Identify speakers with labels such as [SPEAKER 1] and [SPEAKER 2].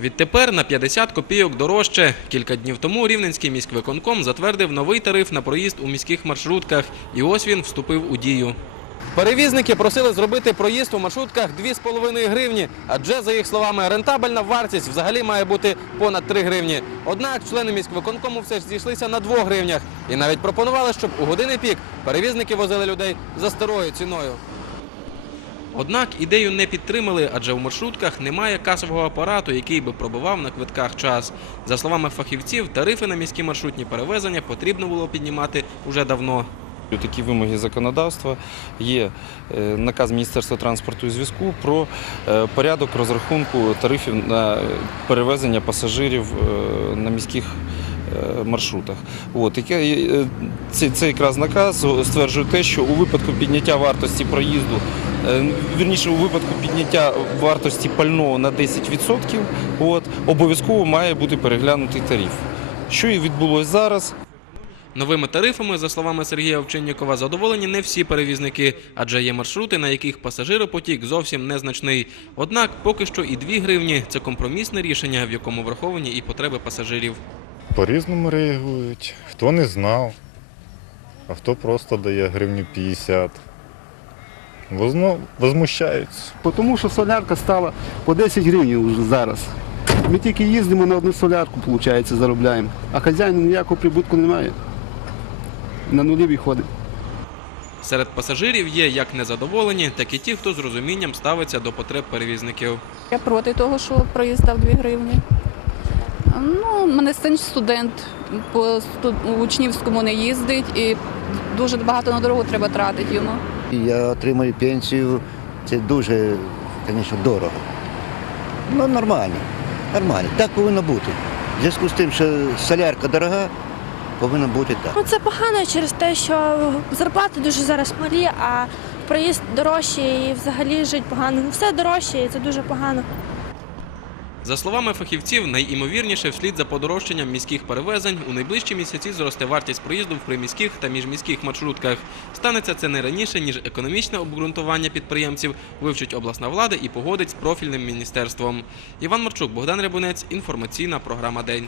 [SPEAKER 1] Відтепер на 50 копійок дорожче. Кілька днів тому Рівненський міськвиконком затвердив новий тариф на проїзд у міських маршрутках. І ось він вступив у дію. Перевізники просили зробити проїзд у маршрутках 2,5 гривні, адже, за їх словами, рентабельна вартість взагалі має бути понад 3 гривні. Однак члени міськвиконкому все ж зійшлися на 2 гривнях і навіть пропонували, щоб у години пік перевізники возили людей за старою ціною. Однак ідею не підтримали, адже в маршрутках немає касового апарату, який би пробивав на квитках час. За словами фахівців, тарифи на міські маршрутні перевезення потрібно було піднімати уже давно.
[SPEAKER 2] Такі вимоги законодавства є е, наказ Міністерства транспорту і зв'язку про е, порядок розрахунку тарифів на перевезення пасажирів е, на міських е, маршрутах. От, е, цей, цей якраз наказ стверджує те, що у випадку підняття вартості проїзду, е, вірніше у випадку підняття вартості пального на 10%, от, обов'язково має бути переглянутий тариф. Що і відбулося зараз.
[SPEAKER 1] Новими тарифами, за словами Сергія Овчиннікова, задоволені не всі перевізники, адже є маршрути, на яких пасажиропотік зовсім незначний. Однак поки що і 2 гривні це компромісне рішення, в якому враховані і потреби пасажирів.
[SPEAKER 3] По-різному реагують. Хто не знав, а хто просто дає гривню 50. Возно, возмущаються.
[SPEAKER 4] Тому що солярка стала по 10 гривень вже зараз. Ми тільки їздимо на одну солярку, виходить, заробляємо. А хазяїну ніякого прибутку немає. На нулі виходить.
[SPEAKER 1] Серед пасажирів є як незадоволені, так і ті, хто з розумінням ставиться до потреб перевізників.
[SPEAKER 5] Я проти того, що проїзд став 2 гривні. Ну, мене син студент, по учнівському не їздить і дуже багато на дорогу треба тратити йому.
[SPEAKER 6] Я отримую пенсію, це дуже, звісно, дорого. Ну, нормально, нормально. Так повинно бути. В зв'язку з тим, що солярка дорога, повинно бути так.
[SPEAKER 7] Ну це погано через те, що зарплати дуже зараз малі, а проїзд дорожчий і взагалі жить погано. Ну, Все дорожче і це дуже погано.
[SPEAKER 1] За словами фахівців, найімовірніше вслід за подорожчанням міських перевезень у найближчі місяці зросте вартість проїзду в приміських та міжміських маршрутках. Станеться це не раніше, ніж економічне обґрунтування підприємців вивчить обласна влада і погодить з профільним міністерством. Іван Марчук, Богдан Рябунець, інформаційна програма День.